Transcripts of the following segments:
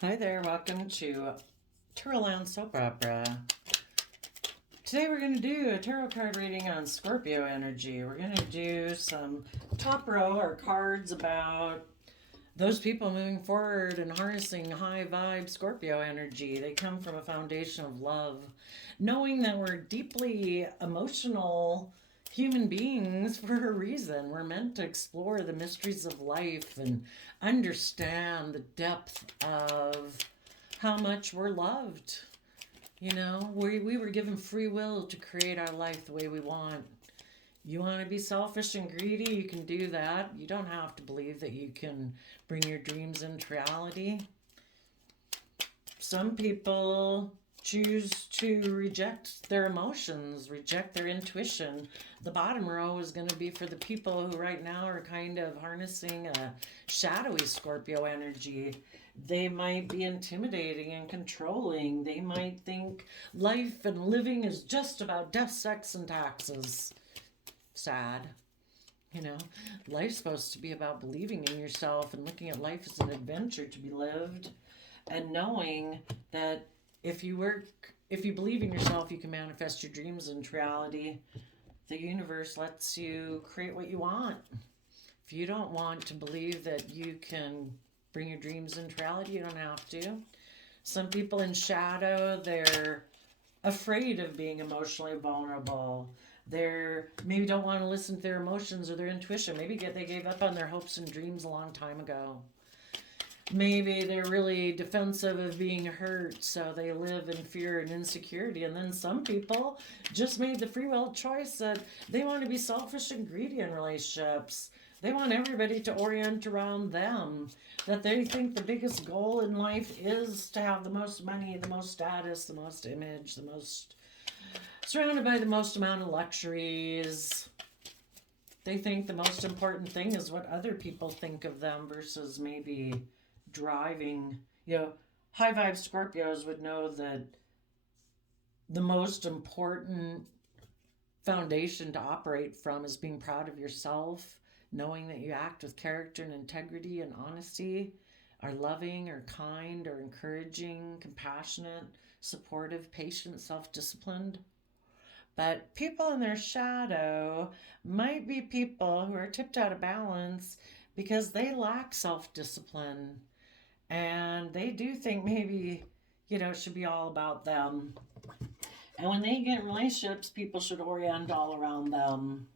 Hi there, welcome to Tarot Land Soap Opera. Today we're going to do a tarot card reading on Scorpio energy. We're going to do some top row or cards about those people moving forward and harnessing high vibe Scorpio energy. They come from a foundation of love, knowing that we're deeply emotional human beings for a reason. We're meant to explore the mysteries of life and understand the depth of how much we're loved. You know, we were given free will to create our life the way we want. You want to be selfish and greedy, you can do that. You don't have to believe that you can bring your dreams into reality. Some people choose to reject their emotions, reject their intuition. The bottom row is going to be for the people who right now are kind of harnessing a shadowy Scorpio energy. They might be intimidating and controlling. They might think life and living is just about death, sex, and taxes. Sad. You know, life's supposed to be about believing in yourself and looking at life as an adventure to be lived, and knowing that if you believe in yourself, you can manifest your dreams into reality. The universe lets you create what you want. If you don't want to believe that you can bring your dreams into reality, you don't have to. Some people in shadow, they're afraid of being emotionally vulnerable. They're maybe don't want to listen to their emotions or their intuition. Maybe they gave up on their hopes and dreams a long time ago. Maybe they're really defensive of being hurt, so they live in fear and insecurity. And then some people just made the free will choice that they want to be selfish and greedy in relationships. They want everybody to orient around them. That they think the biggest goal in life is to have the most money, the most status, the most image, the most surrounded by the most amount of luxuries. They think the most important thing is what other people think of them versus maybe driving. High vibe Scorpios would know that the most important foundation to operate from is being proud of yourself, knowing that you act with character and integrity and honesty, are loving or kind or encouraging, compassionate, supportive, patient, self-disciplined. But people in their shadow might be people who are tipped out of balance because they lack self-discipline, and they do think maybe, it should be all about them. And when they get in relationships, people should orient all around them.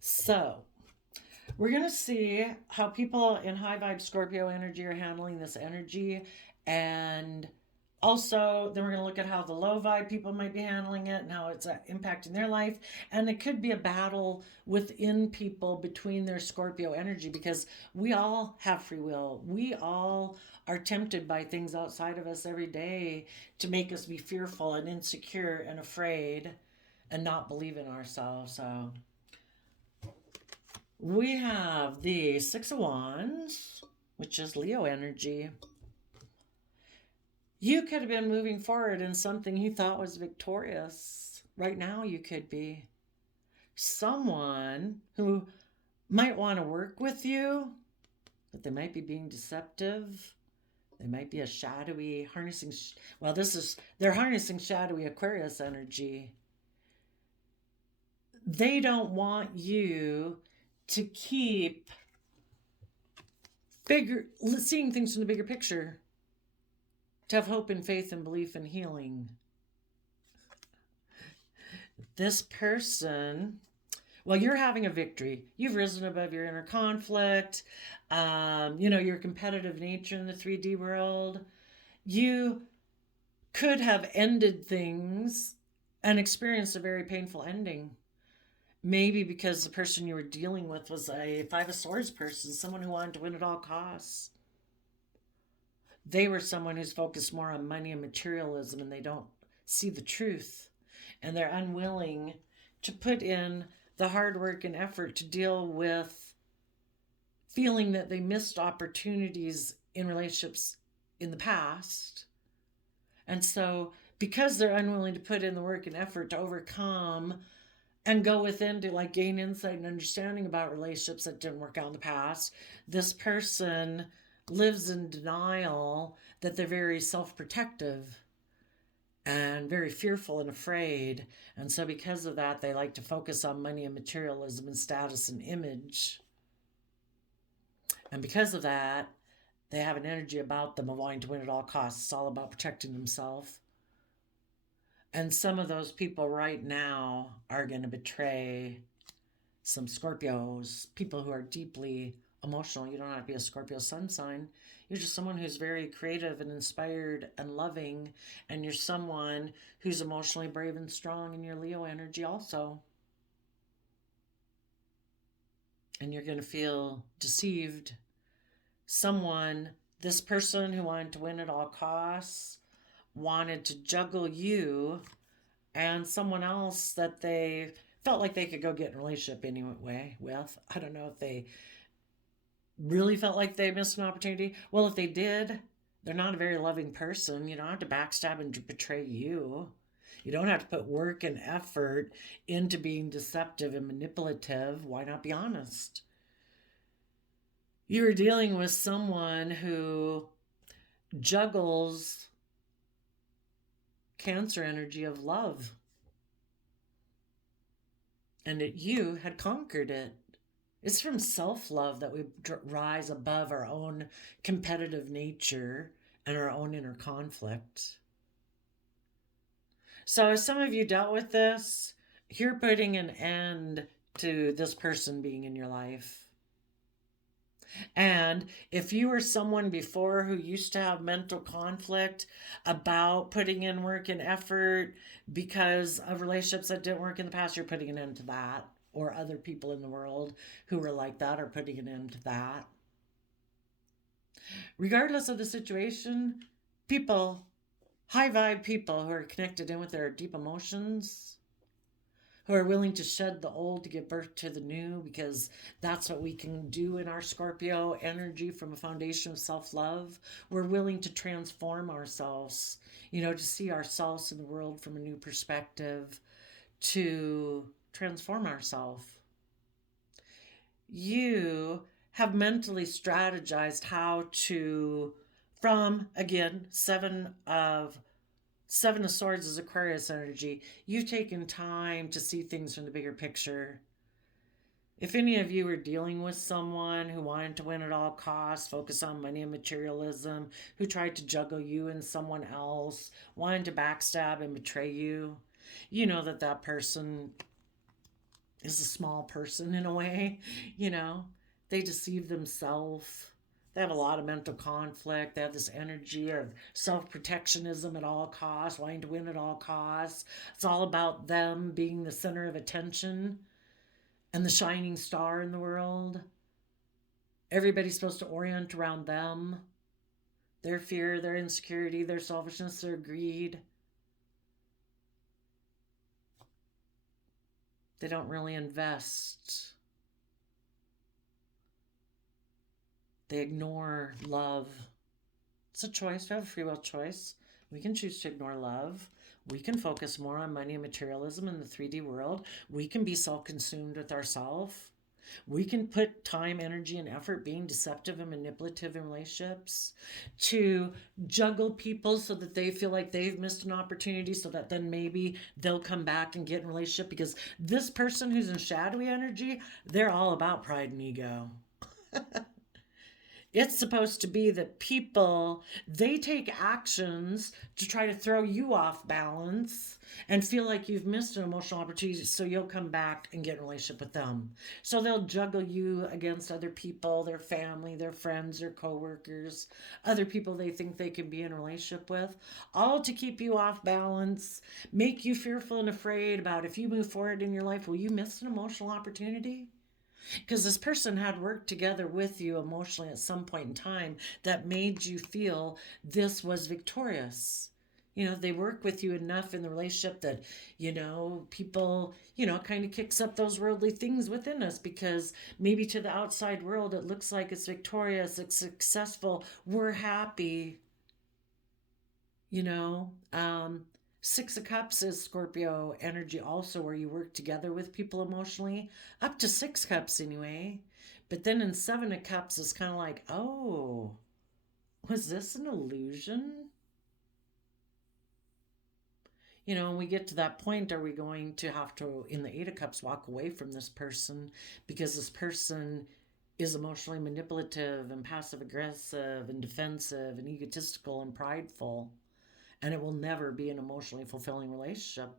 So, we're going to see how people in high vibe Scorpio energy are handling this energy. And also, then we're going to look at how the low vibe people might be handling it and how it's impacting their life. And it could be a battle within people between their Scorpio energy, because we all have free will. We all are tempted by things outside of us every day to make us be fearful and insecure and afraid and not believe in ourselves. So we have the Six of Wands, which is Leo energy. You could have been moving forward in something you thought was victorious. Right now, you could be. Someone who might want to work with you, but they might be being deceptive. They might be a shadowy, harnessing. They're harnessing shadowy Aquarius energy. They don't want you to keep seeing things in the bigger picture, to have hope and faith and belief and healing. This person, well, you're having a victory. You've risen above your inner conflict. Your competitive nature in the 3D world. You could have ended things and experienced a very painful ending. Maybe because the person you were dealing with was a Five of Swords person, someone who wanted to win at all costs. They were someone who's focused more on money and materialism, and they don't see the truth. And they're unwilling to put in the hard work and effort to deal with feeling that they missed opportunities in relationships in the past. And so, because they're unwilling to put in the work and effort to overcome and go within to gain insight and understanding about relationships that didn't work out in the past, this person lives in denial that they're very self-protective and very fearful and afraid. And so because of that, they like to focus on money and materialism and status and image. And because of that, they have an energy about them of wanting to win at all costs. It's all about protecting themselves. And some of those people right now are going to betray some Scorpios, people who are deeply emotional. You don't have to be a Scorpio sun sign. You're just someone who's very creative and inspired and loving. And you're someone who's emotionally brave and strong in your Leo energy also. And you're going to feel deceived. This person who wanted to win at all costs, wanted to juggle you and someone else that they felt like they could go get in a relationship anyway with. I don't know if they really felt like they missed an opportunity. Well, if they did, they're not a very loving person. You don't have to backstab and betray you. You don't have to put work and effort into being deceptive and manipulative. Why not be honest? You are dealing with someone who juggles Cancer energy of love. And that you had conquered it. It's from self-love that we rise above our own competitive nature and our own inner conflict. So as some of you dealt with this, you're putting an end to this person being in your life. And if you were someone before who used to have mental conflict about putting in work and effort because of relationships that didn't work in the past, you're putting an end to that. Or other people in the world who are like that are putting an end to that. Regardless of the situation, people, high vibe people who are connected in with their deep emotions, who are willing to shed the old to give birth to the new, because that's what we can do in our Scorpio energy from a foundation of self-love. We're willing to transform ourselves, to see ourselves in the world from a new perspective, to transform ourselves. You have mentally strategized how to, from, again, Seven of Swords is Aquarius energy. You've taken time to see things from the bigger picture. If any of you are dealing with someone who wanted to win at all costs, focus on money and materialism, who tried to juggle you and someone else, wanted to backstab and betray you, you know that person is a small person in a way. They deceive themselves. They have a lot of mental conflict. They have this energy of self-protectionism at all costs, wanting to win at all costs. It's all about them being the center of attention and the shining star in the world. Everybody's supposed to orient around them, their fear, their insecurity, their selfishness, their greed. They don't really invest. They ignore love. It's a choice. We have a free will choice. We can choose to ignore love. We can focus more on money and materialism in the 3D world. We can be self-consumed with ourselves. We can put time, energy, and effort being deceptive and manipulative in relationships to juggle people so that they feel like they've missed an opportunity, so that then maybe they'll come back and get in a relationship, because this person who's in shadowy energy, they're all about pride and ego. It's supposed to be that people, they take actions to try to throw you off balance and feel like you've missed an emotional opportunity, so you'll come back and get in a relationship with them. So they'll juggle you against other people, their family, their friends, their coworkers, other people they think they can be in a relationship with, all to keep you off balance, make you fearful and afraid about if you move forward in your life, will you miss an emotional opportunity? Because this person had worked together with you emotionally at some point in time that made you feel this was victorious. They work with you enough in the relationship that, people, kind of kicks up those worldly things within us, because maybe to the outside world it looks like it's victorious, it's successful, we're happy. Six of Cups is Scorpio energy also, where you work together with people emotionally, up to 6 cups anyway. But then in 7 of Cups, it's kind of like, oh, Was this an illusion? You know, when we get to that point, are we going to have to, in the Eight of Cups, walk away from this person because this person is emotionally manipulative and passive aggressive and defensive and egotistical and prideful, and it will never be an emotionally fulfilling relationship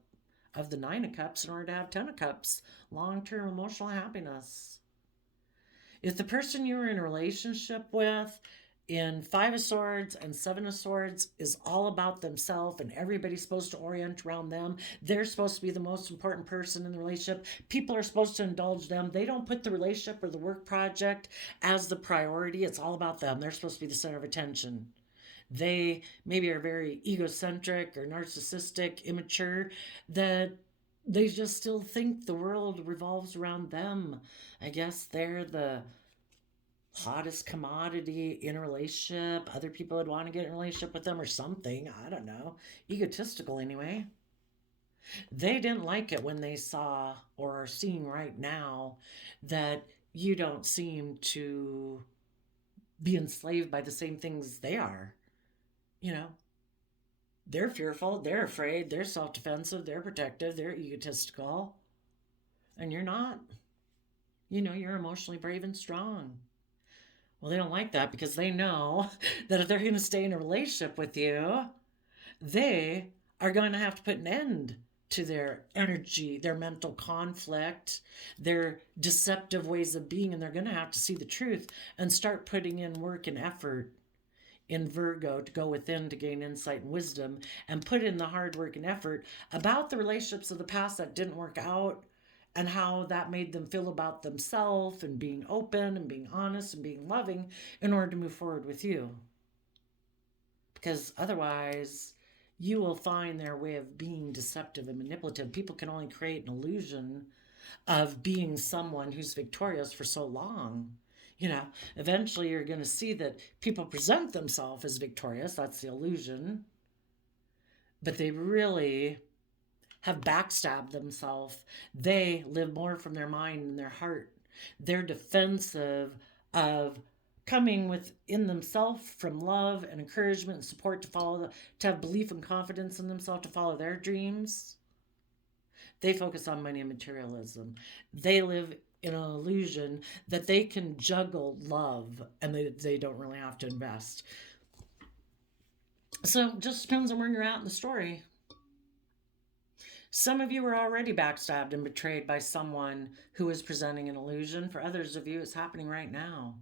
of the Nine of Cups in order to have Ten of Cups, long-term emotional happiness. If the person you were in a relationship with in Five of Swords and Seven of Swords is all about themselves and everybody's supposed to orient around them, they're supposed to be the most important person in the relationship, people are supposed to indulge them, they don't put the relationship or the work project as the priority, it's all about them, they're supposed to be the center of attention. They maybe are very egocentric or narcissistic, immature, that they just still think the world revolves around them. I guess they're the hottest commodity in a relationship. Other people would want to get in a relationship with them or something. I don't know. Egotistical, anyway. They didn't like it when they saw or are seeing right now that you don't seem to be enslaved by the same things they are. You know, they're fearful, they're afraid, they're self defensive, they're protective, they're egotistical, and you're not. You know, you're emotionally brave and strong. Well, they don't like that because they know that if they're going to stay in a relationship with you, they are going to have to put an end to their energy, their mental conflict, their deceptive ways of being, and they're going to have to see the truth and start putting in work and effort in Virgo to go within to gain insight and wisdom and put in the hard work and effort about the relationships of the past that didn't work out and how that made them feel about themselves and being open and being honest and being loving in order to move forward with you. Because otherwise, you will find their way of being deceptive and manipulative. People can only create an illusion of being someone who's victorious for so long. You know, eventually you're going to see that people present themselves as victorious. That's the illusion. But they really have backstabbed themselves. They live more from their mind and their heart. They're defensive of coming within themselves from love and encouragement and support to have belief and confidence in themselves to follow their dreams. They focus on money and materialism. They live in an illusion that they can juggle love and they don't really have to invest. So it just depends on where you're at in the story. Some of you were already backstabbed and betrayed by someone who is presenting an illusion. For others of you, it's happening right now.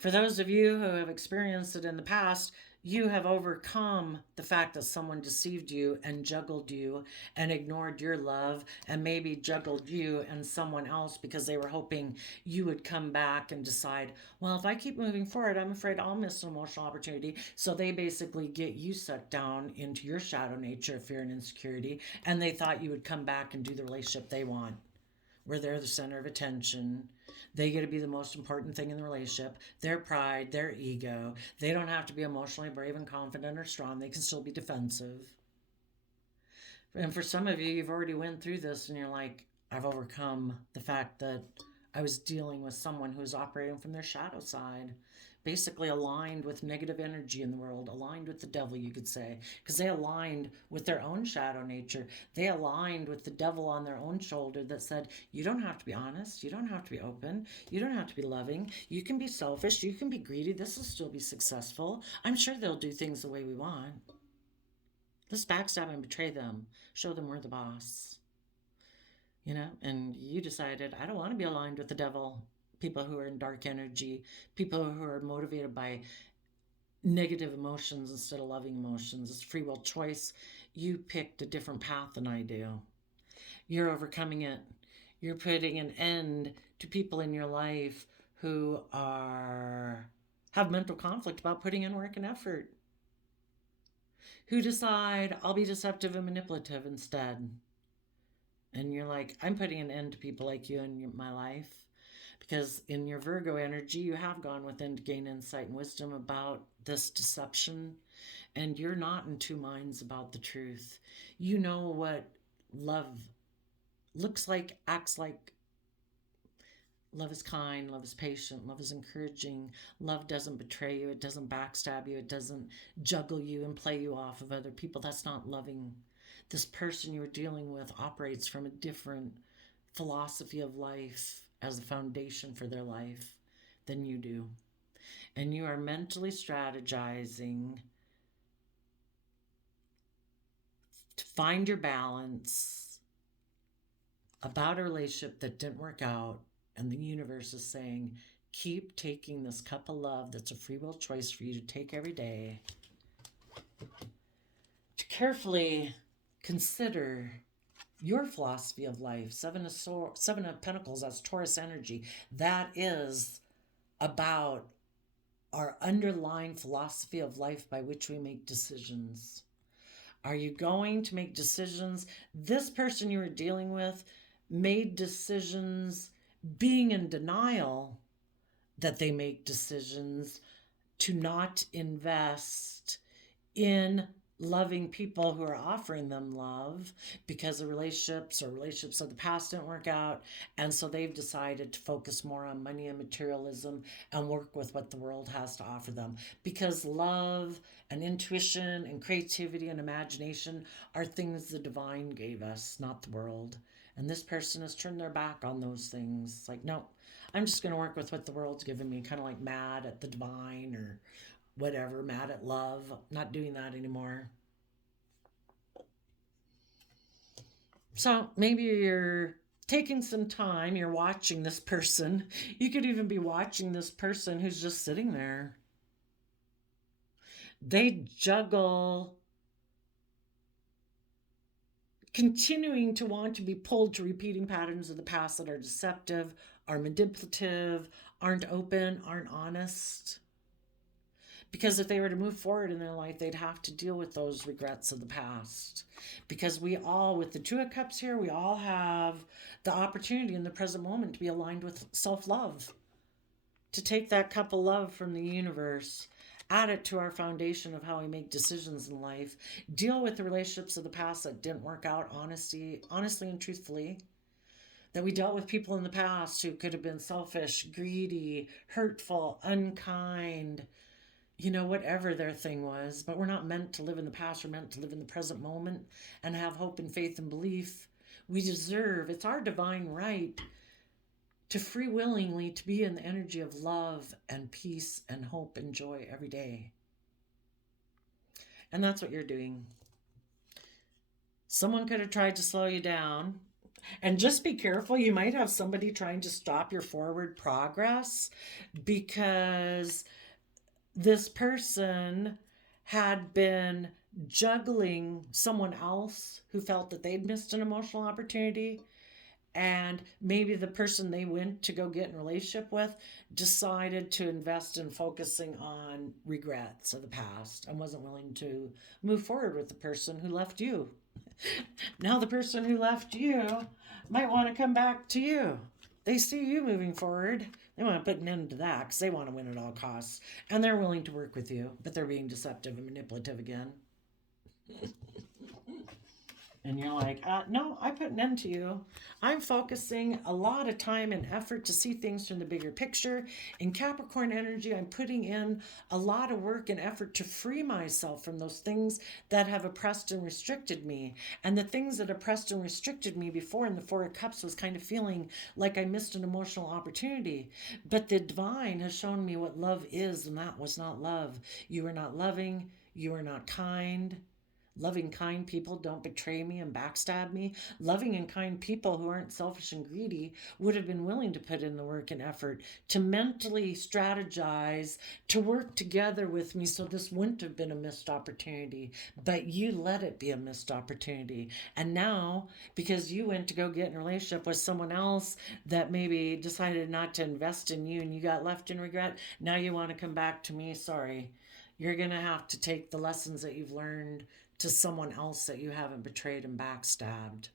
For those of you who have experienced it in the past, you have overcome the fact that someone deceived you and juggled you and ignored your love and maybe juggled you and someone else because they were hoping you would come back and decide, well, if I keep moving forward, I'm afraid I'll miss an emotional opportunity. So they basically get you sucked down into your shadow nature of fear and insecurity, and they thought you would come back and do the relationship they want, where they're the center of attention. They get to be the most important thing in the relationship. Their pride, their ego. They don't have to be emotionally brave and confident or strong. They can still be defensive. And for some of you, you've already went through this and you're like, I've overcome the fact that I was dealing with someone who's operating from their shadow side, basically aligned with negative energy in the world, aligned with the devil, you could say, because they aligned with their own shadow nature. They aligned with the devil on their own shoulder that said, you don't have to be honest, you don't have to be open, you don't have to be loving, you can be selfish, you can be greedy, this will still be successful. I'm sure they'll do things the way we want. Let's backstab and betray them, show them we're the boss. You know, and you decided, I don't want to be aligned with the devil. People who are in dark energy, people who are motivated by negative emotions instead of loving emotions. It's free will choice. You picked a different path than I do. You're overcoming it. You're putting an end to people in your life who have mental conflict about putting in work and effort, who decide, I'll be deceptive and manipulative instead. And you're like, I'm putting an end to people like you in my life. Because in your Virgo energy, you have gone within to gain insight and wisdom about this deception. And you're not in two minds about the truth. You know what love looks like, acts like, Love is kind, love is patient, love is encouraging. Love doesn't betray you, it doesn't backstab you, it doesn't juggle you and play you off of other people. That's not loving. This person you're dealing with operates from a different philosophy of life as a foundation for their life than you do. And you are mentally strategizing to find your balance about a relationship that didn't work out. And the universe is saying, keep taking this cup of love that's a free will choice for you to take every day, to carefully consider your philosophy of life. Seven of Pentacles, that's Taurus energy. That is about our underlying philosophy of life by which we make decisions. Are you going to make decisions? This person you were dealing with made decisions being in denial that they make decisions to not invest in loving people who are offering them love because the relationships of the past didn't work out. And so they've decided to focus more on money and materialism and work with what the world has to offer them. Because love and intuition and creativity and imagination are things the divine gave us, not the world. And this person has turned their back on those things. It's like, no, I'm just going to work with what the world's given me, kind of like mad at the divine or whatever, mad at love. Not doing that anymore. So maybe you're taking some time, you're watching this person. You could even be watching this person who's just sitting there. They juggle continuing to want to be pulled to repeating patterns of the past that are deceptive, are manipulative, aren't open, aren't honest. Because if they were to move forward in their life, they'd have to deal with those regrets of the past. Because we all, with the Two of Cups here, we all have the opportunity in the present moment to be aligned with self-love. To take that cup of love from the universe, add it to our foundation of how we make decisions in life, deal with the relationships of the past that didn't work out honestly and truthfully, that we dealt with people in the past who could have been selfish, greedy, hurtful, unkind, whatever their thing was. But we're not meant to live in the past, we're meant to live in the present moment and have hope and faith and belief. We deserve, it's our divine right to free willingly to be in the energy of love and peace and hope and joy every day. And that's what you're doing. Someone could have tried to slow you down. And just be careful, you might have somebody trying to stop your forward progress because this person had been juggling someone else who felt that they'd missed an emotional opportunity. And maybe the person they went to go get in a relationship with decided to invest in focusing on regrets of the past and wasn't willing to move forward with the person who left you. Now the person who left you might want to come back to you. They see you moving forward. They want to put an end to that because they want to win at all costs. And they're willing to work with you, but they're being deceptive and manipulative again. And you're like, no, I put an end to you. I'm focusing a lot of time and effort to see things from the bigger picture. In Capricorn energy, I'm putting in a lot of work and effort to free myself from those things that have oppressed and restricted me. And the things that oppressed and restricted me before in the Four of Cups was kind of feeling like I missed an emotional opportunity. But the divine has shown me what love is, and that was not love. You are not loving. You are not kind. Loving, kind people don't betray me and backstab me. Loving and kind people who aren't selfish and greedy would have been willing to put in the work and effort to mentally strategize, to work together with me so this wouldn't have been a missed opportunity. But you let it be a missed opportunity. And now, because you went to go get in a relationship with someone else that maybe decided not to invest in you and you got left in regret, now you want to come back to me. Sorry. You're going to have to take the lessons that you've learned to someone else that you haven't betrayed and backstabbed.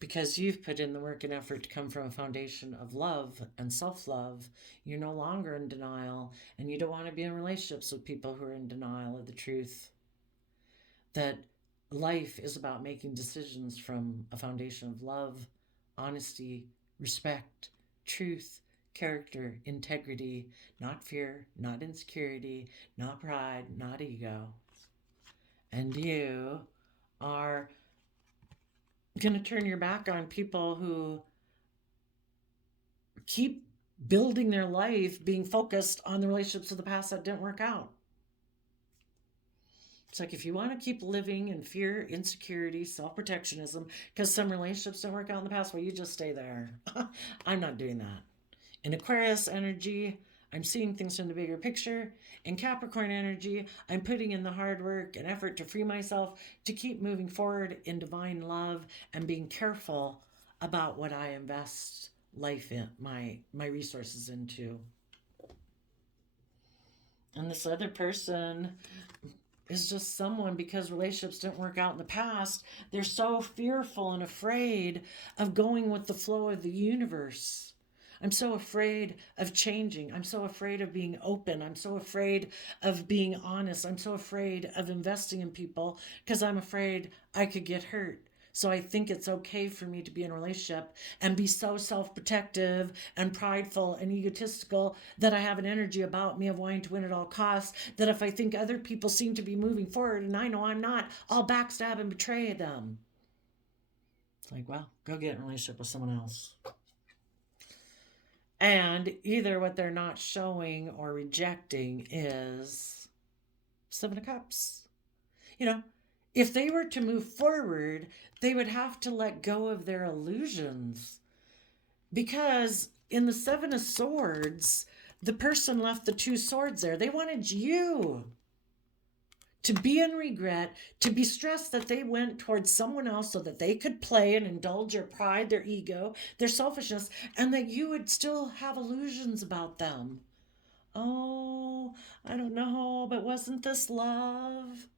Because you've put in the work and effort to come from a foundation of love and self-love. You're no longer in denial, and you don't want to be in relationships with people who are in denial of the truth. That life is about making decisions from a foundation of love honesty, respect, truth, character, integrity, not fear, not insecurity, not pride, not ego. And you are going to turn your back on people who keep building their life being focused on the relationships of the past that didn't work out. It's like if you want to keep living in fear, insecurity, self-protectionism, because some relationships didn't work out in the past, well, you just stay there. I'm not doing that. In Aquarius energy, I'm seeing things from the bigger picture. In Capricorn energy, I'm putting in the hard work and effort to free myself to keep moving forward in divine love and being careful about what I invest life in, my resources into. And this other person is just someone, because relationships didn't work out in the past, they're so fearful and afraid of going with the flow of the universe. I'm so afraid of changing. I'm so afraid of being open. I'm so afraid of being honest. I'm so afraid of investing in people because I'm afraid I could get hurt. So I think it's okay for me to be in a relationship and be so self-protective and prideful and egotistical that I have an energy about me of wanting to win at all costs, that if I think other people seem to be moving forward and I know I'm not, I'll backstab and betray them. It's like, well, go get in a relationship with someone else. And either what they're not showing or rejecting is Seven of Cups. You know, if they were to move forward, they would have to let go of their illusions. Because in the Seven of Swords, the person left the two swords there. They wanted you to be in regret, to be stressed that they went towards someone else so that they could play and indulge their pride, their ego, their selfishness, and that you would still have illusions about them. Oh, I don't know, but wasn't this love?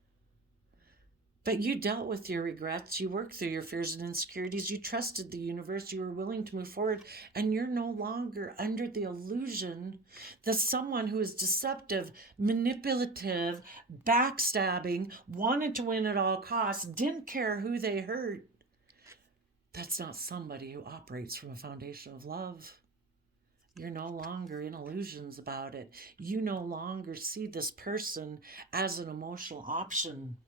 But you dealt with your regrets, you worked through your fears and insecurities, you trusted the universe, you were willing to move forward, and you're no longer under the illusion that someone who is deceptive, manipulative, backstabbing, wanted to win at all costs, didn't care who they hurt. That's not somebody who operates from a foundation of love. You're no longer in illusions about it. You no longer see this person as an emotional option.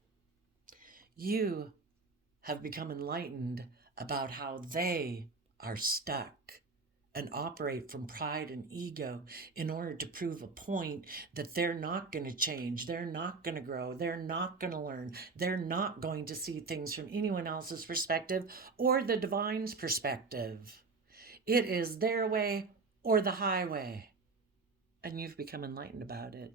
You have become enlightened about how they are stuck and operate from pride and ego in order to prove a point that they're not going to change, they're not going to grow, they're not going to learn, they're not going to see things from anyone else's perspective or the divine's perspective. It is their way or the highway. And you've become enlightened about it.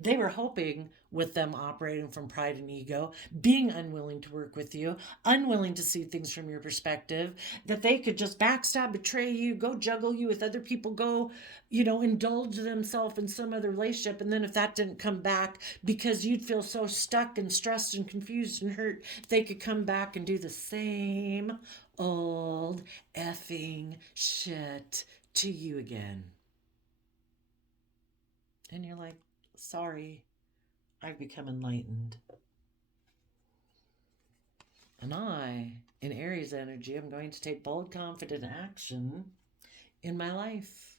They were hoping, with them operating from pride and ego, being unwilling to work with you, unwilling to see things from your perspective, that they could just backstab, betray you, go juggle you with other people, go, indulge themselves in some other relationship. And then if that didn't come back because you'd feel so stuck and stressed and confused and hurt, they could come back and do the same old effing shit to you again. And you're like, sorry, I've become enlightened. And I, in Aries energy, am going to take bold, confident action in my life.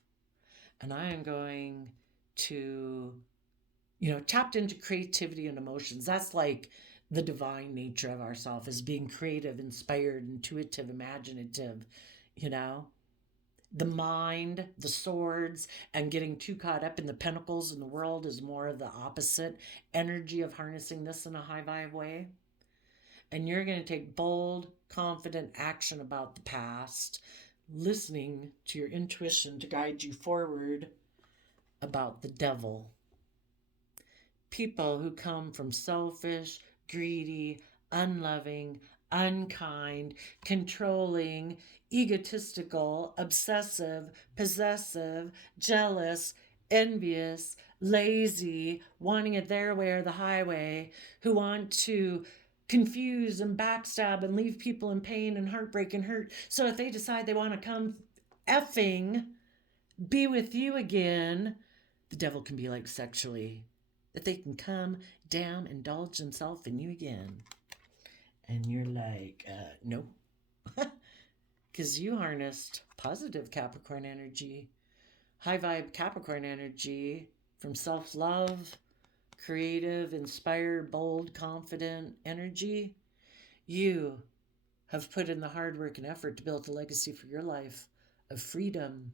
And I am going to, tapped into creativity and emotions. That's like the divine nature of ourself, is being creative, inspired, intuitive, imaginative, The mind, the swords, and getting too caught up in the pentacles in the world is more of the opposite energy of harnessing this in a high vibe way. And you're going to take bold, confident action about the past, listening to your intuition to guide you forward about the devil. People who come from selfish, greedy, unloving, unkind, controlling, egotistical, obsessive, possessive, jealous, envious, lazy, wanting it their way or the highway, who want to confuse and backstab and leave people in pain and heartbreak and hurt. So if they decide they want to come effing be with you again, the devil can be like sexually, that they can come, damn, indulge themselves in you again. And you're like, no. because you harnessed positive Capricorn energy, high vibe Capricorn energy from self-love, creative, inspired, bold, confident energy. You have put in the hard work and effort to build a legacy for your life of freedom,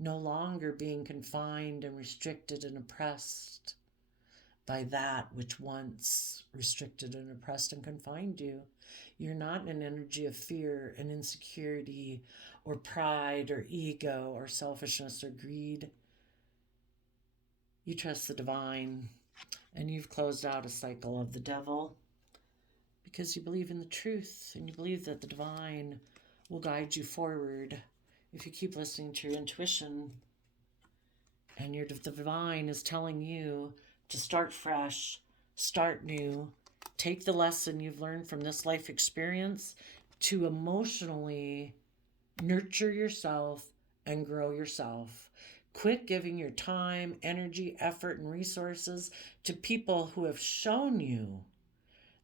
no longer being confined and restricted and oppressed by that which once restricted and oppressed and confined you. You're not in an energy of fear and insecurity or pride or ego or selfishness or greed. You trust the divine, and you've closed out a cycle of the devil because you believe in the truth and you believe that the divine will guide you forward if you keep listening to your intuition. And the divine is telling you to start fresh, start new, take the lesson you've learned from this life experience to emotionally nurture yourself and grow yourself. Quit giving your time, energy, effort, and resources to people who have shown you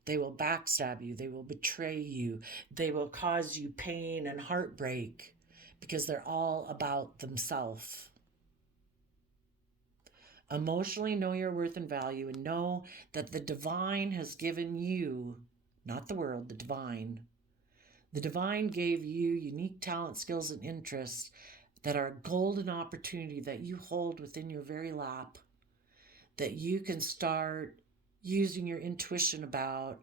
they will backstab you, they will betray you, they will cause you pain and heartbreak because they're all about themself. Emotionally know your worth and value and know that the divine has given you, not the world, the divine. The divine gave you unique talent, skills, and interests that are a golden opportunity that you hold within your very lap, that you can start using your intuition about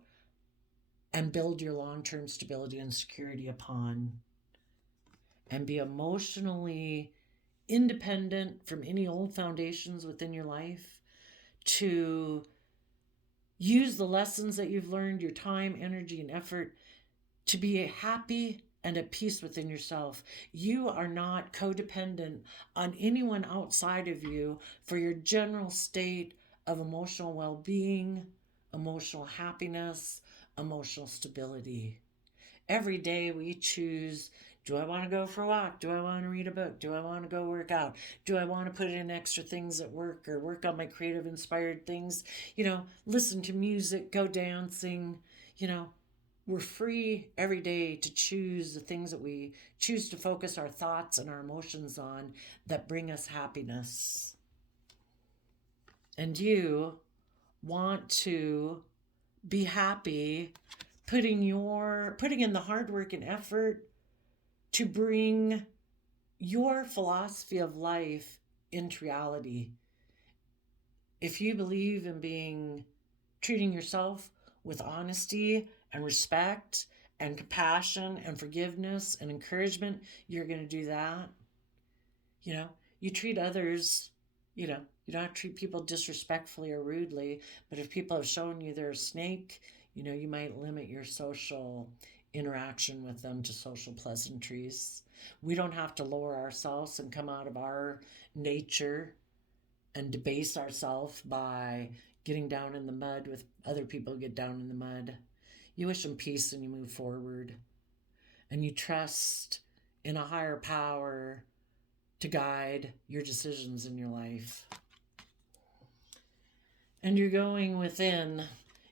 and build your long-term stability and security upon, and be emotionally independent from any old foundations within your life, to use the lessons that you've learned, your time, energy, and effort, to be happy and at peace within yourself. You are not codependent on anyone outside of you for your general state of emotional well-being, emotional happiness, emotional stability. Every day we choose, do I want to go for a walk? Do I want to read a book? Do I want to go work out? Do I want to put in extra things at work or work on my creative inspired things? Listen to music, go dancing. We're free every day to choose the things that we choose to focus our thoughts and our emotions on that bring us happiness. And you want to be happy, putting in the hard work and effort to bring your philosophy of life into reality. If you believe in treating yourself with honesty and respect and compassion and forgiveness and encouragement, you're going to do that. You treat others, you don't have to treat people disrespectfully or rudely, but if people have shown you they're a snake, you might limit your social interaction with them to social pleasantries. We don't have to lower ourselves and come out of our nature and debase ourselves by getting down in the mud with other people who get down in the mud. You wish them peace and you move forward. And you trust in a higher power to guide your decisions in your life. And you're going within.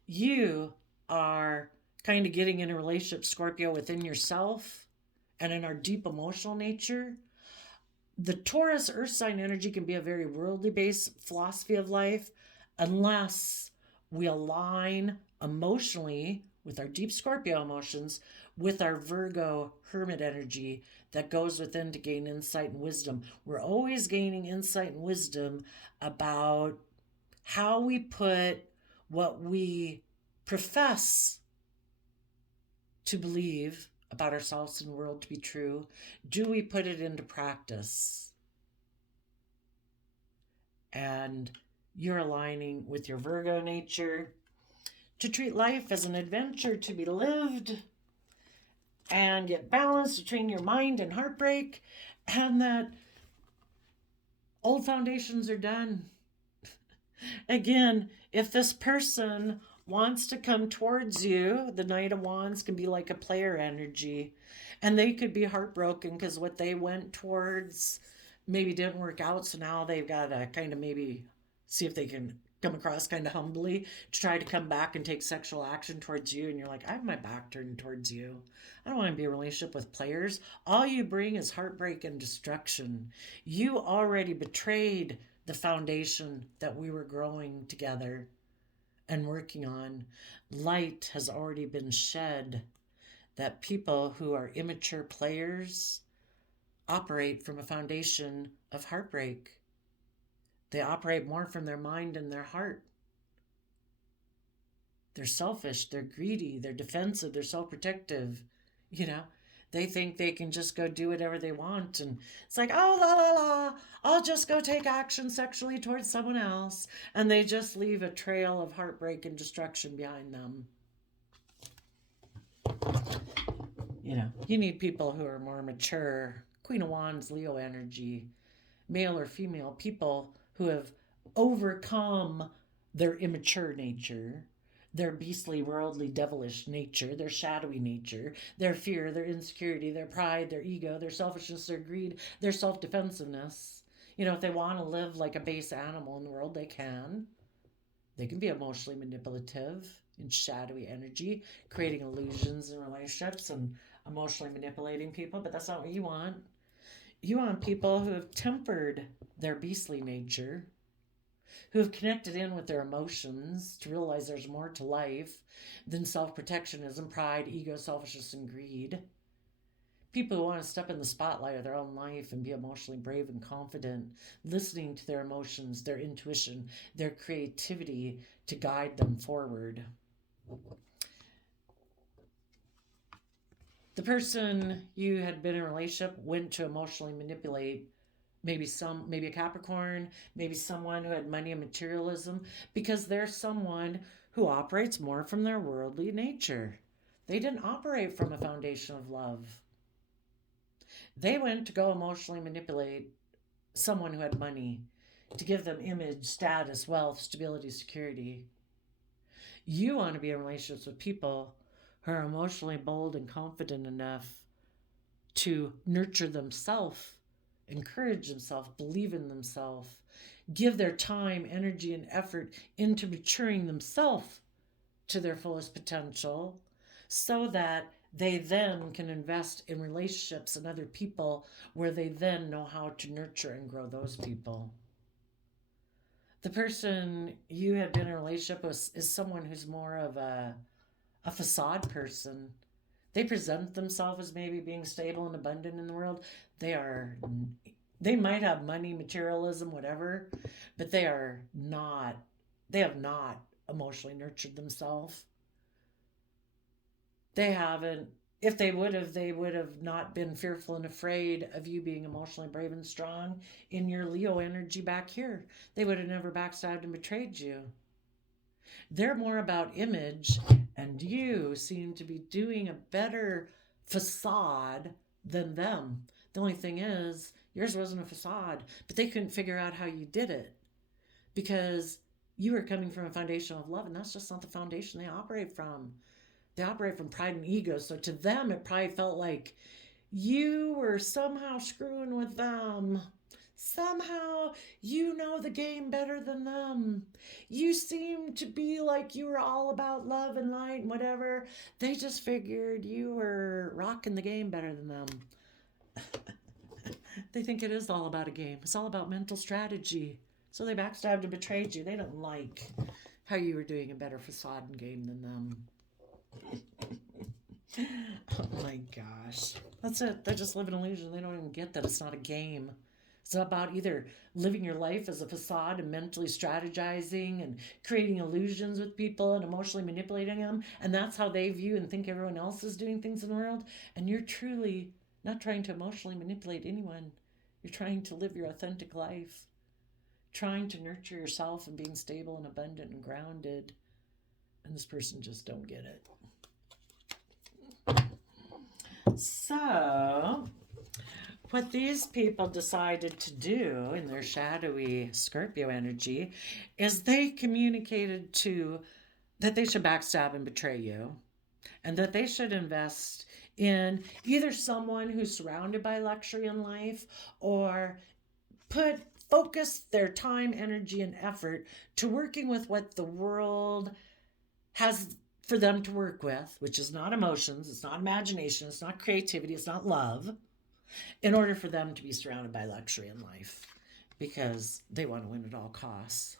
You are kind of getting in a relationship, Scorpio, within yourself and in our deep emotional nature. The Taurus earth sign energy can be a very worldly based philosophy of life unless we align emotionally with our deep Scorpio emotions with our Virgo hermit energy that goes within to gain insight and wisdom. We're always gaining insight and wisdom about how we put what we profess to believe about ourselves and the world to be true. Do we put it into practice? And you're aligning with your Virgo nature to treat life as an adventure to be lived and get balance between your mind and heartbreak, and that old foundations are done. Again, if this person wants to come towards you, the Knight of Wands can be like a player energy, and they could be heartbroken because what they went towards maybe didn't work out, so now they've got to kind of maybe see if they can come across kind of humbly to try to come back and take sexual action towards you, and you're like, I have my back turned towards you. I don't want to be in a relationship with players. All you bring is heartbreak and destruction. You already betrayed the foundation that we were growing together and working on. Light has already been shed, that people who are immature players operate from a foundation of heartbreak. They operate more from their mind and their heart. They're selfish, they're greedy, they're defensive, they're self protective. You know, they think they can just go do whatever they want. And it's like, oh, la, la, la, I'll just go take action sexually towards someone else. And they just leave a trail of heartbreak and destruction behind them. You know, you need people who are more mature. Queen of Wands, Leo energy, male or female, people who have overcome their immature nature, their beastly, worldly, devilish nature, their shadowy nature, their fear, their insecurity, their pride, their ego, their selfishness, their greed, their self defensiveness. You know, if they want to live like a base animal in the world, they can. They can be emotionally manipulative in shadowy energy, creating illusions in relationships and emotionally manipulating people, but that's not what you want. You want people who have tempered their beastly nature, who have connected in with their emotions to realize there's more to life than self-protectionism, pride, ego, selfishness, and greed. People who want to step in the spotlight of their own life and be emotionally brave and confident, listening to their emotions, their intuition, their creativity to guide them forward. The person you had been in a relationship went to emotionally manipulate maybe a Capricorn, maybe someone who had money and materialism, because they're someone who operates more from their worldly nature. They didn't operate from a foundation of love. They went to go emotionally manipulate someone who had money to give them image, status, wealth, stability, security. You want to be in relationships with people who are emotionally bold and confident enough to nurture themselves, encourage themselves, believe in themselves, give their time, energy, and effort into maturing themselves to their fullest potential so that they then can invest in relationships and other people where they then know how to nurture and grow those people. The person you have been in a relationship with is someone who's more of a facade person. They present themselves as maybe being stable and abundant in the world. They might have money, materialism, whatever, but they have not emotionally nurtured themselves. They haven't. If they would have not been fearful and afraid of you being emotionally brave and strong in your Leo energy back here. They would have never backstabbed and betrayed you. They're more about image, and you seem to be doing a better facade than them. The only thing is, yours wasn't a facade, but they couldn't figure out how you did it because you were coming from a foundation of love, and that's just not the foundation they operate from. They operate from pride and ego. So to them, it probably felt like you were somehow screwing with them. Somehow you know the game better than them. You seem to be like you were all about love and light and whatever. They just figured you were rocking the game better than them. They think it is all about a game. It's all about mental strategy. So they backstabbed and betrayed you. They don't like how you were doing a better facade and game than them. Oh my gosh. That's it. They just live in illusion. They don't even get that it's not a game. It's about either living your life as a facade and mentally strategizing and creating illusions with people and emotionally manipulating them. And that's how they view and think everyone else is doing things in the world. And you're truly not trying to emotionally manipulate anyone. You're trying to live your authentic life, trying to nurture yourself and being stable and abundant and grounded. And this person just don't get it. So, what these people decided to do in their shadowy Scorpio energy is they communicated that they should backstab and betray you, and that they should invest in either someone who's surrounded by luxury in life or put focus their time, energy, and effort to working with what the world has for them to work with, which is not emotions, it's not imagination, it's not creativity, it's not love, in order for them to be surrounded by luxury in life, because they want to win at all costs.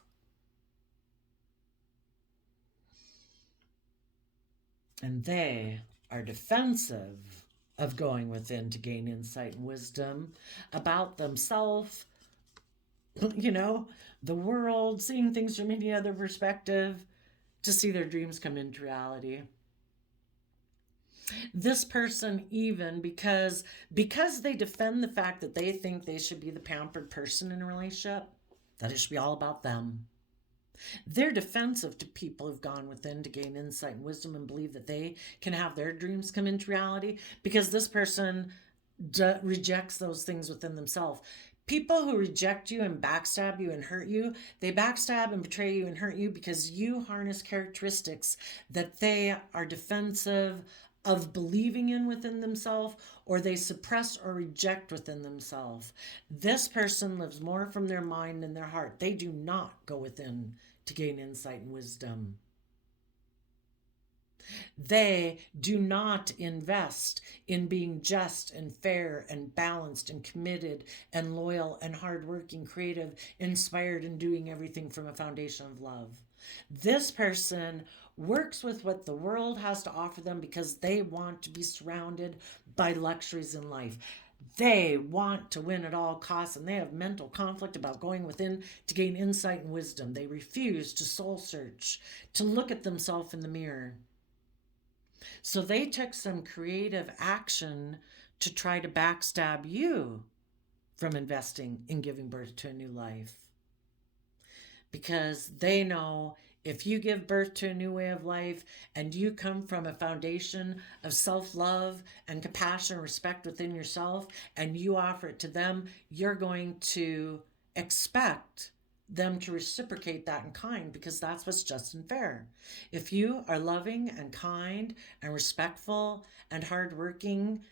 And they are defensive of going within to gain insight and wisdom about themselves, the world, seeing things from any other perspective, to see their dreams come into reality. This person, even because they defend the fact that they think they should be the pampered person in a relationship, that it should be all about them. They're defensive to people who've gone within to gain insight and wisdom and believe that they can have their dreams come into reality, because this person rejects those things within themselves. People who reject you and backstab you and hurt you, they backstab and betray you and hurt you because you harness characteristics that they are defensive of believing in within themselves, or they suppress or reject within themselves. This person lives more from their mind than their heart. They do not go within to gain insight and wisdom. They do not invest in being just and fair and balanced and committed and loyal and hardworking, creative, inspired, and doing everything from a foundation of love. This person works with what the world has to offer them because they want to be surrounded by luxuries in life. They want to win at all costs, and they have mental conflict about going within to gain insight and wisdom. They refuse to soul search, to look at themselves in the mirror. So they took some creative action to try to backstab you from investing in giving birth to a new life. Because they know if you give birth to a new way of life and you come from a foundation of self-love and compassion and respect within yourself, and you offer it to them, you're going to expect them to reciprocate that in kind, because that's what's just and fair. If you are loving and kind and respectful and hardworking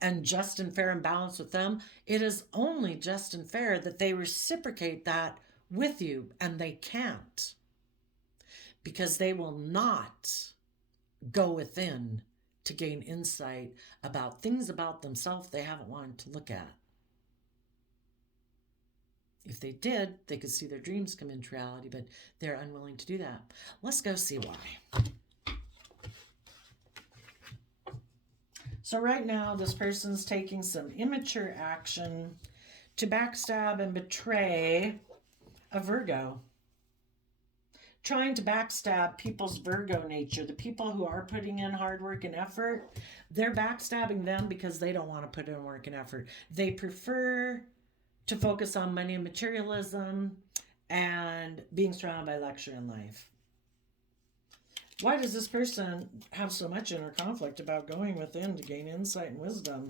and just and fair and balanced with them, it is only just and fair that they reciprocate that with you, and they can't, because they will not go within to gain insight about things about themselves they haven't wanted to look at. If they did, they could see their dreams come into reality, but they're unwilling to do that. Let's go see why. So right now, this person's taking some immature action to backstab and betray a Virgo. Trying to backstab people's Virgo nature, the people who are putting in hard work and effort, they're backstabbing them because they don't want to put in work and effort. They prefer to focus on money and materialism and being surrounded by luxury in life. Why does this person have so much inner conflict about going within to gain insight and wisdom?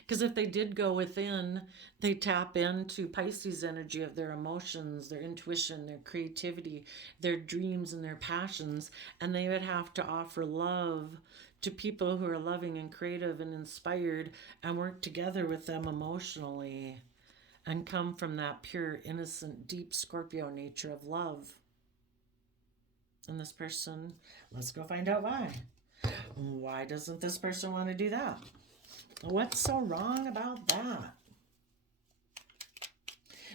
Because if they did go within, they tap into Pisces energy of their emotions, their intuition, their creativity, their dreams, and their passions, and they would have to offer love to people who are loving and creative and inspired and work together with them emotionally and come from that pure, innocent, deep Scorpio nature of love. And this person, let's go find out why. Why doesn't this person want to do that? What's so wrong about that?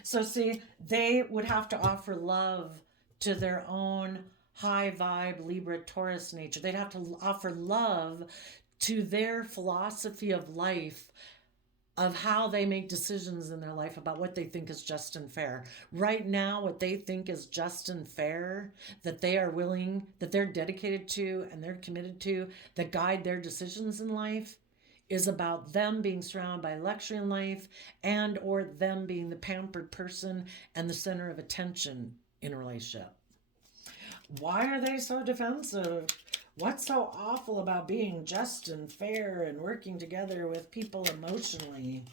So see, they would have to offer love to their own high vibe Libra Taurus nature. They'd have to offer love to their philosophy of life, of how they make decisions in their life about what they think is just and fair. Right now, what they think is just and fair, that they are willing, that they're dedicated to and they're committed to, that guide their decisions in life, is about them being surrounded by luxury in life, and or them being the pampered person and the center of attention in a relationship. Why are they so defensive? What's so awful about being just and fair and working together with people emotionally?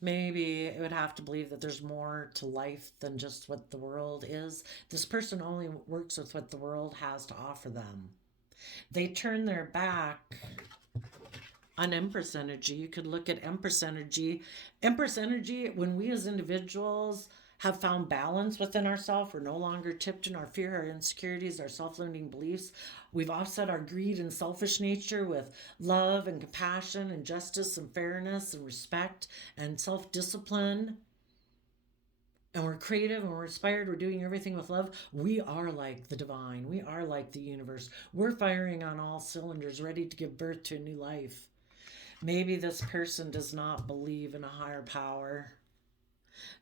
Maybe it would have to believe that there's more to life than just what the world is. This person only works with what the world has to offer them. They turn their back on Empress energy. You could look at Empress energy. Empress energy, when we as individuals have found balance within ourselves, we're no longer tipped in our fear, our insecurities, our self-limiting beliefs. We've offset our greed and selfish nature with love and compassion and justice and fairness and respect and self-discipline. And we're creative and we're inspired. We're doing everything with love. We are like the divine. We are like the universe. We're firing on all cylinders, ready to give birth to a new life. Maybe this person does not believe in a higher power.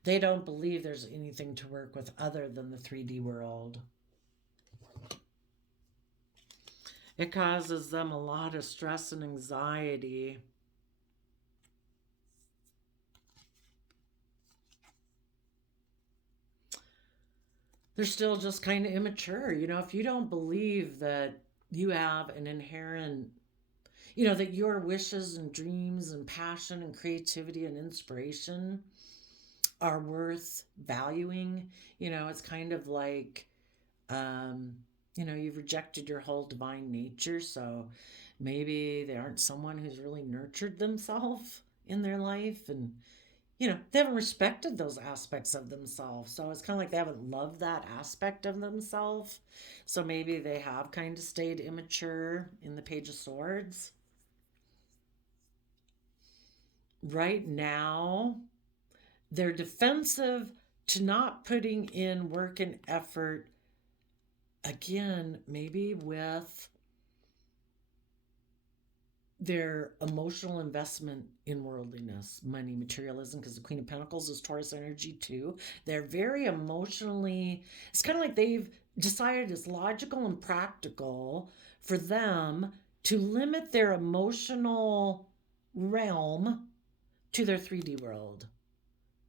They don't believe there's anything to work with other than the 3D world. It causes them a lot of stress and anxiety. They're still just kind of immature. You know, if you don't believe that you have an inherent, you know, that your wishes and dreams and passion and creativity and inspiration are worth valuing, you know, it's kind of like, you know, you've rejected your whole divine nature. So maybe they aren't someone who's really nurtured themselves in their life, and you know, they haven't respected those aspects of themselves. So it's kind of like they haven't loved that aspect of themselves. So maybe they have kind of stayed immature in the Page of Swords. Right now, they're defensive to not putting in work and effort. Again, maybe with their emotional investment in worldliness, money, materialism, because the Queen of Pentacles is Taurus energy too. They're very emotionally, it's kind of like they've decided it's logical and practical for them to limit their emotional realm to their 3D world.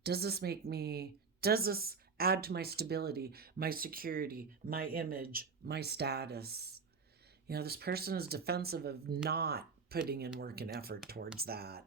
Does this add to my stability, my security, my image, my status? You know, this person is defensive of not putting in work and effort towards that.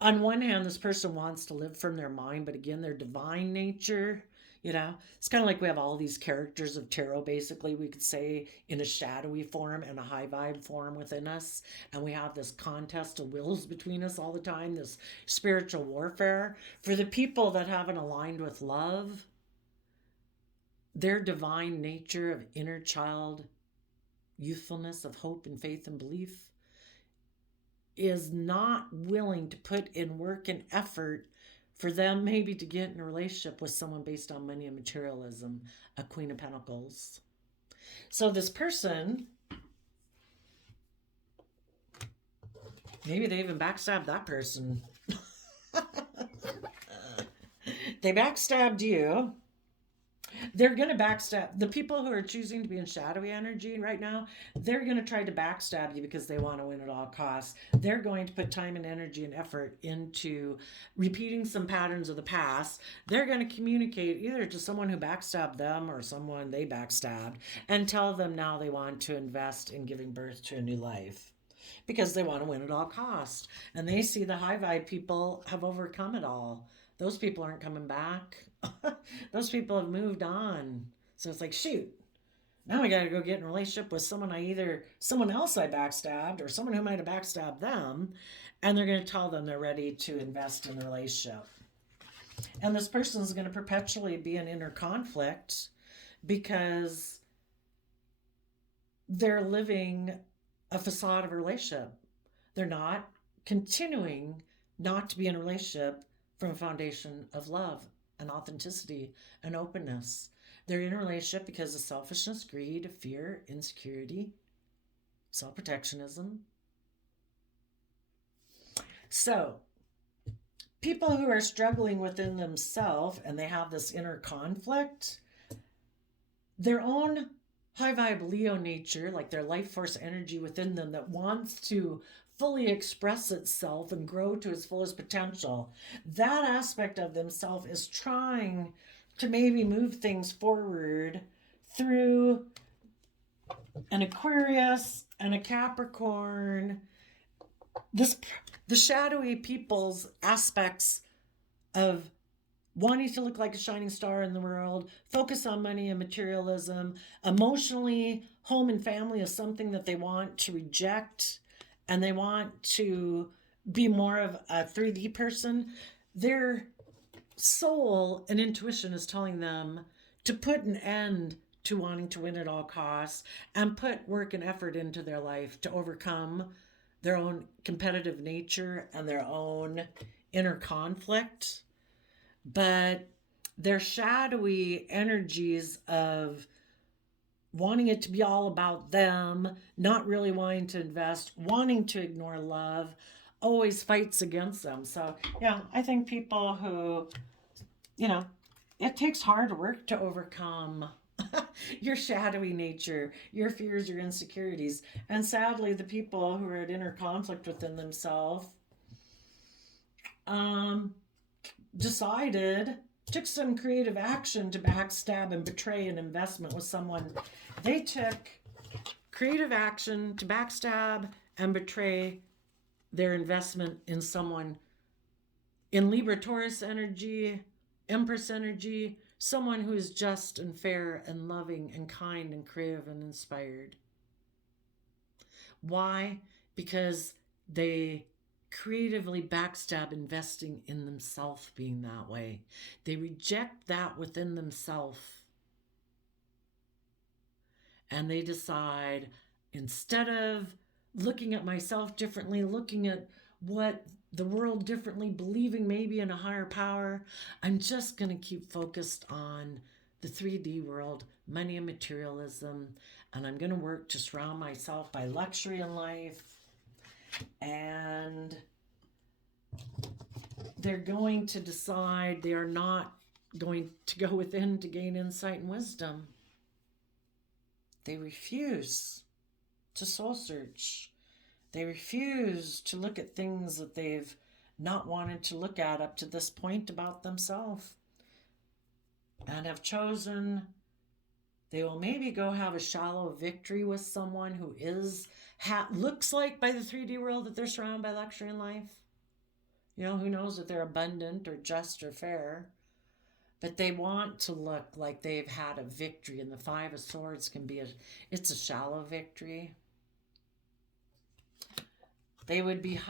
On one hand, this person wants to live from their mind, but again, their divine nature, you know, it's kind of like we have all these characters of tarot, basically, we could say, in a shadowy form and a high vibe form within us. And we have this contest of wills between us all the time, this spiritual warfare. For the people that haven't aligned with love, their divine nature of inner child youthfulness, of hope and faith and belief, is not willing to put in work and effort for them maybe to get in a relationship with someone based on money and materialism, a Queen of Pentacles. So this person, maybe they even backstabbed that person. They backstabbed you. They're going to backstab the people who are choosing to be in shadowy energy right now. They're going to try to backstab you because they want to win at all costs. They're going to put time and energy and effort into repeating some patterns of the past. They're going to communicate either to someone who backstabbed them or someone they backstabbed and tell them now they want to invest in giving birth to a new life because they want to win at all costs. And they see the high vibe people have overcome it all. Those people aren't coming back. Those people have moved on. So it's like, shoot, now I got to go get in a relationship with someone else I backstabbed or someone who might have backstabbed them. And they're going to tell them they're ready to invest in the relationship. And this person is going to perpetually be in inner conflict because they're living a facade of a relationship. They're not continuing not to be in a relationship from a foundation of love and authenticity and openness. They're in a relationship because of selfishness, greed, fear, insecurity, self-protectionism. So, people who are struggling within themselves and they have this inner conflict, their own high vibe Leo nature, like their life force energy within them that wants to fully express itself and grow to its fullest potential, that aspect of themselves is trying to maybe move things forward through an Aquarius and a Capricorn. The shadowy people's aspects of wanting to look like a shining star in the world, focus on money and materialism. Emotionally, home and family is something that they want to reject, and they want to be more of a 3D person. Their soul and intuition is telling them to put an end to wanting to win at all costs and put work and effort into their life to overcome their own competitive nature and their own inner conflict. But their shadowy energies of wanting it to be all about them, not really wanting to invest, wanting to ignore love, always fights against them. So, yeah, I think people who, it takes hard work to overcome your shadowy nature, your fears, your insecurities. And sadly, the people who are at inner conflict within themselves decided, took some creative action to backstab and betray an investment with someone. They took creative action to backstab and betray their investment in someone in Libra Taurus energy, Empress energy, someone who is just and fair and loving and kind and creative and inspired. Why? Because they creatively backstab investing in themselves being that way. They reject that within themselves. And they decide, instead of looking at myself differently, looking at what the world differently, believing maybe in a higher power, I'm just going to keep focused on the 3D world, money and materialism, and I'm going to work to surround myself by luxury in life. And they're going to decide they are not going to go within to gain insight and wisdom. They refuse to soul search. They refuse to look at things that they've not wanted to look at up to this point about themselves, and have chosen they will maybe go have a shallow victory with someone who looks like by the 3D world that they're surrounded by luxury in life. Who knows if they're abundant or just or fair, but they want to look like they've had a victory, and the Five of Swords it's a shallow victory. They would be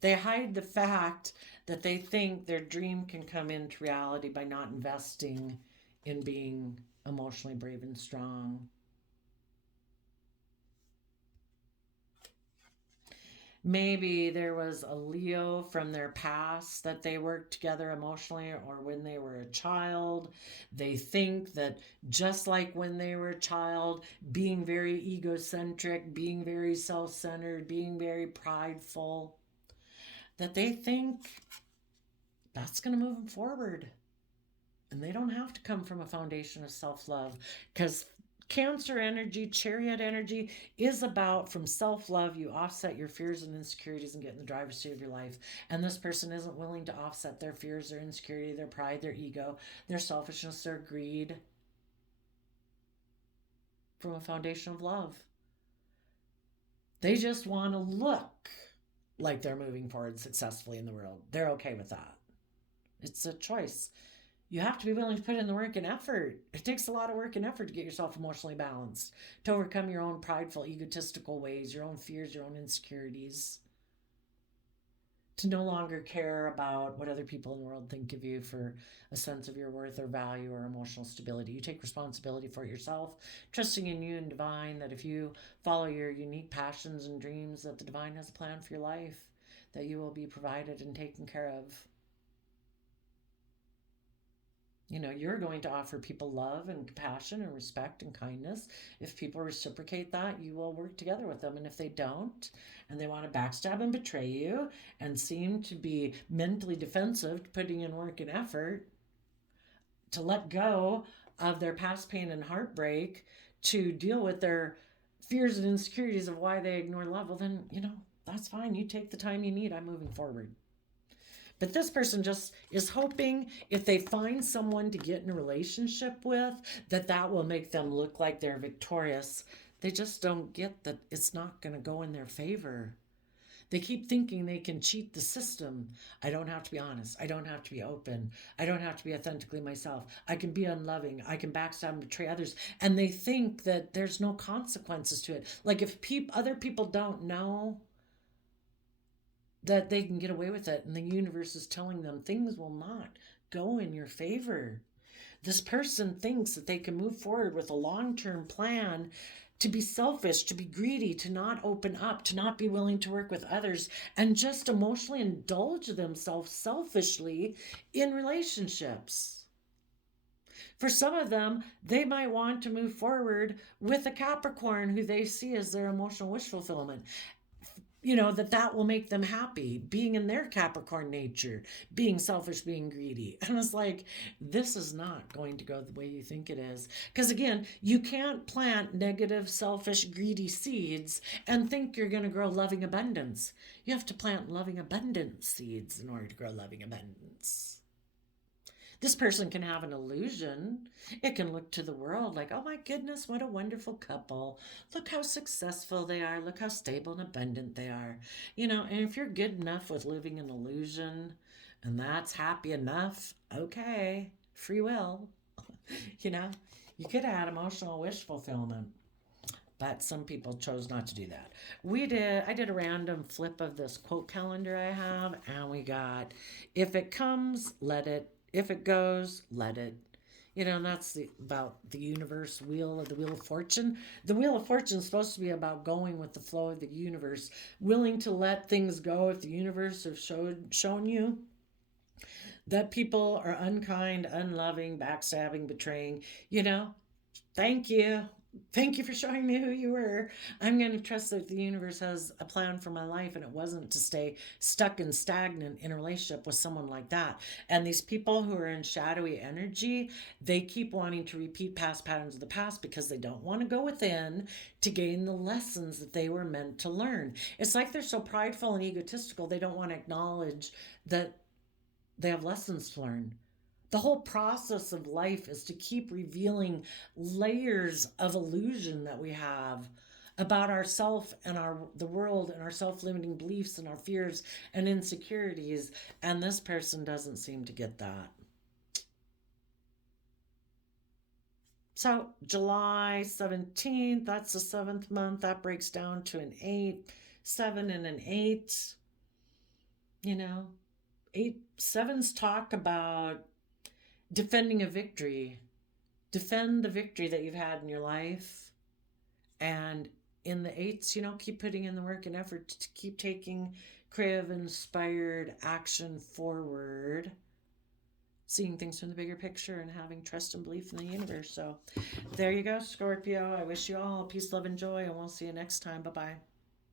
they hide the fact that they think their dream can come into reality by not investing in being emotionally brave and strong. Maybe there was a Leo from their past that they worked together emotionally, or when they were a child. They think that just like when they were a child, being very egocentric, being very self-centered, being very prideful, that they think that's going to move them forward. And they don't have to come from a foundation of self-love, because Cancer energy, Chariot energy is about, from self-love, you offset your fears and insecurities and get in the driver's seat of your life. And this person isn't willing to offset their fears, their insecurity, their pride, their ego, their selfishness, their greed from a foundation of love. They just want to look like they're moving forward successfully in the world. They're okay with that. It's a choice. You have to be willing to put in the work and effort. It takes a lot of work and effort to get yourself emotionally balanced, to overcome your own prideful, egotistical ways, your own fears, your own insecurities, to no longer care about what other people in the world think of you for a sense of your worth or value or emotional stability. You take responsibility for it yourself, trusting in you and divine, that if you follow your unique passions and dreams, that the divine has a plan for your life, that you will be provided and taken care of. You're going to offer people love and compassion and respect and kindness. If people reciprocate that, you will work together with them. And if they don't, and they want to backstab and betray you and seem to be mentally defensive, putting in work and effort to let go of their past pain and heartbreak, to deal with their fears and insecurities of why they ignore love, well, then, that's fine. You take the time you need. I'm moving forward. But this person just is hoping, if they find someone to get in a relationship with, that will make them look like they're victorious. They just don't get that it's not going to go in their favor. They keep thinking they can cheat the system. I don't have to be honest. I don't have to be open. I don't have to be authentically myself. I can be unloving. I can backstab and betray others. And they think that there's no consequences to it. Like if other people don't know that they can get away with it, and the universe is telling them things will not go in your favor. This person thinks that they can move forward with a long-term plan to be selfish, to be greedy, to not open up, to not be willing to work with others, and just emotionally indulge themselves selfishly in relationships. For some of them, they might want to move forward with a Capricorn who they see as their emotional wish fulfillment. That will make them happy, being in their Capricorn nature, being selfish, being greedy. And it's like, this is not going to go the way you think it is. Because again, you can't plant negative, selfish, greedy seeds and think you're going to grow loving abundance. You have to plant loving abundance seeds in order to grow loving abundance. This person can have an illusion. It can look to the world like, oh my goodness, what a wonderful couple. Look how successful they are. Look how stable and abundant they are. And if you're good enough with living an illusion and that's happy enough, okay, free will. You could have had emotional wish fulfillment. But some people chose not to do that. I did a random flip of this quote calendar I have, and we got, if it comes, let it. If it goes, let it. And that's about the universe wheel of the Wheel of Fortune. The Wheel of Fortune is supposed to be about going with the flow of the universe, willing to let things go if the universe has shown you that people are unkind, unloving, backstabbing, betraying. Thank you. Thank you for showing me who you were. I'm going to trust that the universe has a plan for my life, and it wasn't to stay stuck and stagnant in a relationship with someone like that. And these people who are in shadowy energy, they keep wanting to repeat past patterns of the past because they don't want to go within to gain the lessons that they were meant to learn. It's like they're so prideful and egotistical, they don't want to acknowledge that they have lessons to learn. The whole process of life is to keep revealing layers of illusion that we have about ourself and the world and our self-limiting beliefs and our fears and insecurities. And this person doesn't seem to get that. So July 17th, that's the 7th month. That breaks down to an 8, 7 and an 8. 7s talk about defending a victory. Defend the victory that you've had in your life. And in the 8s, keep putting in the work and effort to keep taking creative, inspired action forward. Seeing things from the bigger picture and having trust and belief in the universe. So there you go, Scorpio. I wish you all peace, love, and joy, and we'll see you next time. Bye-bye.